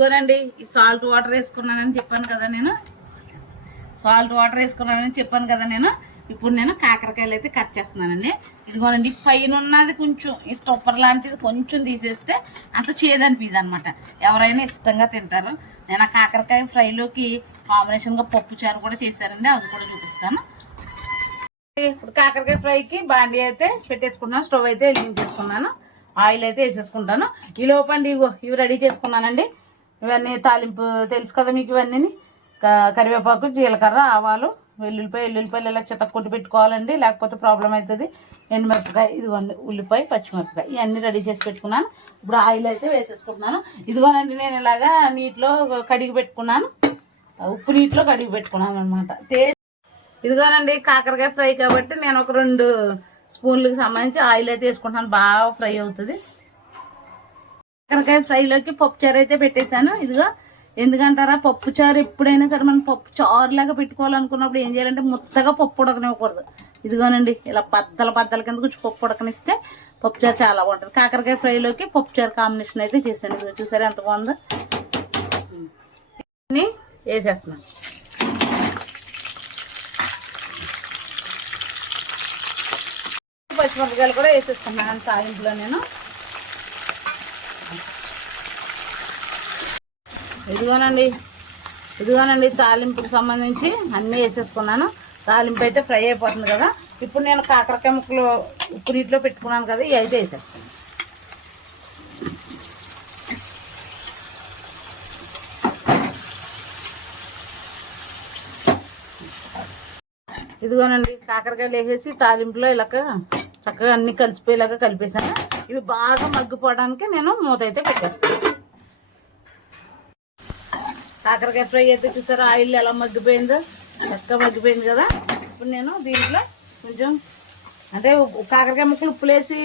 ఇదిగోనండి ఈ salt water వేసుకున్నానని చెప్పాను కదా నేను ఇప్పుడు నేను కాకరకాయలు అయితే కట్ చేస్తున్నానండి. ఇదిగోనండి పైన ఉన్నది కొంచెం ఈ తొప్పర లాంటిది కొంచెం తీసేస్తే అంత చేదనిపిది అనమాట. ఎవరైనా ఇష్టంగా తింటారు. నేను ఆ కాకరకాయ ఫ్రైలోకి కాంబినేషన్గా పప్పు చారు కూడా చేశానండి, అది కూడా చూపిస్తాను. ఇప్పుడు కాకరకాయ ఫ్రైకి బాండీ అయితే పెట్టేసుకున్నాను, స్టవ్ అయితే వెలిగించేసుకున్నాను, ఆయిల్ అయితే వేసేసుకుంటాను. ఈ లోపండి ఇవి రెడీ చేసుకున్నానండి. ఇవన్నీ తాలింపు తెలుసు కదా మీకు, ఇవన్నీ కరివేపాకు, జీలకర్ర, ఆవాలు, వెల్లుల్లిపాయలు ఇలా చెత్త కొట్టి పెట్టుకోవాలండి, లేకపోతే ప్రాబ్లం అవుతుంది. ఎండుమిరపకాయ, ఇదిగోండి ఉల్లిపాయ, పచ్చిమిరపకాయ ఇవన్నీ రెడీ చేసి పెట్టుకున్నాను. ఇప్పుడు ఆయిల్ అయితే వేసేసుకుంటున్నాను. ఇదిగోనండి నేను ఇలాగా నీటిలో కడిగి పెట్టుకున్నాను, ఉప్పు నీటిలో కడిగి పెట్టుకున్నాను అనమాట. ఇదిగోనండి కాకరకాయ ఫ్రై కాబట్టి నేను ఒక 2 స్పూన్లకు సంబంధించి ఆయిల్ అయితే వేసుకుంటున్నాను, బాగా ఫ్రై అవుతుంది. కాకరకాయ ఫ్రైలోకి పప్పుచారు అయితే పెట్టేశాను. ఇదిగో ఎందుకంటారా, పప్పుచారు ఎప్పుడైనా సరే మనం పప్పు చారులాగా పెట్టుకోవాలనుకున్నప్పుడు ఏం చేయాలంటే ముద్దగా పప్పు ఉడకనివ్వకూడదు. ఇదిగోనండి ఇలా బద్దల కింద కొంచెం పప్పు ఉడకనిస్తే పప్పుచారు చాలా బాగుంటుంది. కాకరకాయ ఫ్రైలోకి పప్పుచారు కాంబినేషన్ అయితే చేశాను. ఇదిగో చూసారా ఎంత బాగుందో. వేసేస్తున్నాను. పచ్చిమిరపకాయలు కూడా వేసేస్తున్నాను తాలింపులో నేను. ఇదిగోనండి తాలింపుకి సంబంధించి అన్నీ వేసేసుకున్నాను. తాలింపు అయితే ఫ్రై అయిపోతుంది కదా. ఇప్పుడు నేను కాకరకాయ ముక్కలు ఉప్పు నీటిలో పెట్టుకున్నాను కదా, ఇవి అయితే వేసేస్తాను. ఇదిగోనండి కాకరకాయలు వేసేసి తాలింపులో ఇలాగ చక్కగా అన్నీ కలిసిపోయేలాగా కలిపేసాను. ఇవి బాగా మగ్గిపోవడానికి నేను మూత అయితే పెట్టేస్తాను. కాకరకాయ ఫ్రై అయితే చూసారా ఆయిల్ ఎలా మగ్గిపోయిందో, చక్కగా మగ్గిపోయింది కదా. ఇప్పుడు నేను దీంట్లో కొంచెం అంటే కాకరకాయ ముక్కలు ఉప్పులేసి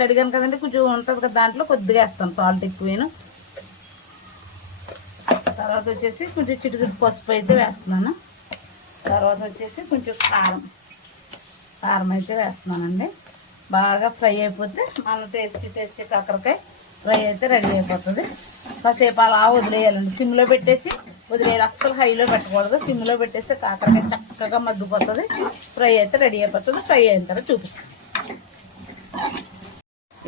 కడిగాను కదండి, కొంచెం ఉంటుంది కదా, దాంట్లో కొద్దిగా వేస్తాను సాల్ట్ ఎక్కువేను. తర్వాత వచ్చేసి కొంచెం చిటికెడు పసుపు అయితే వేస్తున్నాను. తర్వాత వచ్చేసి కొంచెం కారం అయితే వేస్తున్నానండి. బాగా ఫ్రై అయిపోతే మన టేస్టీ కాకరకాయ ఫ్రై అయితే రెడీ అయిపోతుంది. కాసేపు అలా వదిలేయాలండి, సిమ్లో పెట్టేసి వదిలేయాలి, అస్సలు హైలో పెట్టకూడదు. సిమ్లో పెట్టేస్తే కాకరకాయ చక్కగా మగ్గిపోతుంది, ఫ్రై అయితే రెడీ అయిపోతుంది. ఫ్రై అయిన తర్వాత చూపిస్తాను.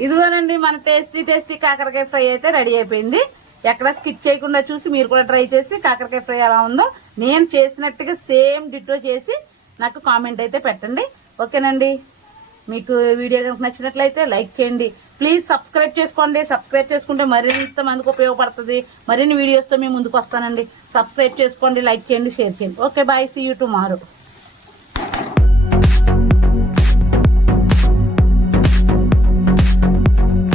ఇదిగోనండి మన టేస్టీ కాకరకాయ ఫ్రై అయితే రెడీ అయిపోయింది. ఎక్కడ స్కిప్ చేయకుండా చూసి మీరు కూడా ట్రై చేసి కాకరకాయ ఫ్రై ఎలా ఉందో నేను చేసినట్టుగా సేమ్ డిట్టో చేసి నాకు కామెంట్ అయితే పెట్టండి. ఓకేనండి, మీకు వీడియో కనుక నచ్చినట్లయితే లైక్ చేయండి, ప్లీజ్ సబ్స్క్రైబ్ చేసుకోండి. సబ్స్క్రైబ్ చేసుకుంటే మరింత మందికి ఉపయోగపడుతుంది. మరిన్ని వీడియోస్తో మేము ముందుకు వస్తానండి. సబ్స్క్రైబ్ చేసుకోండి, లైక్ చేయండి, షేర్ చేయండి. Okay bye, see you tomorrow.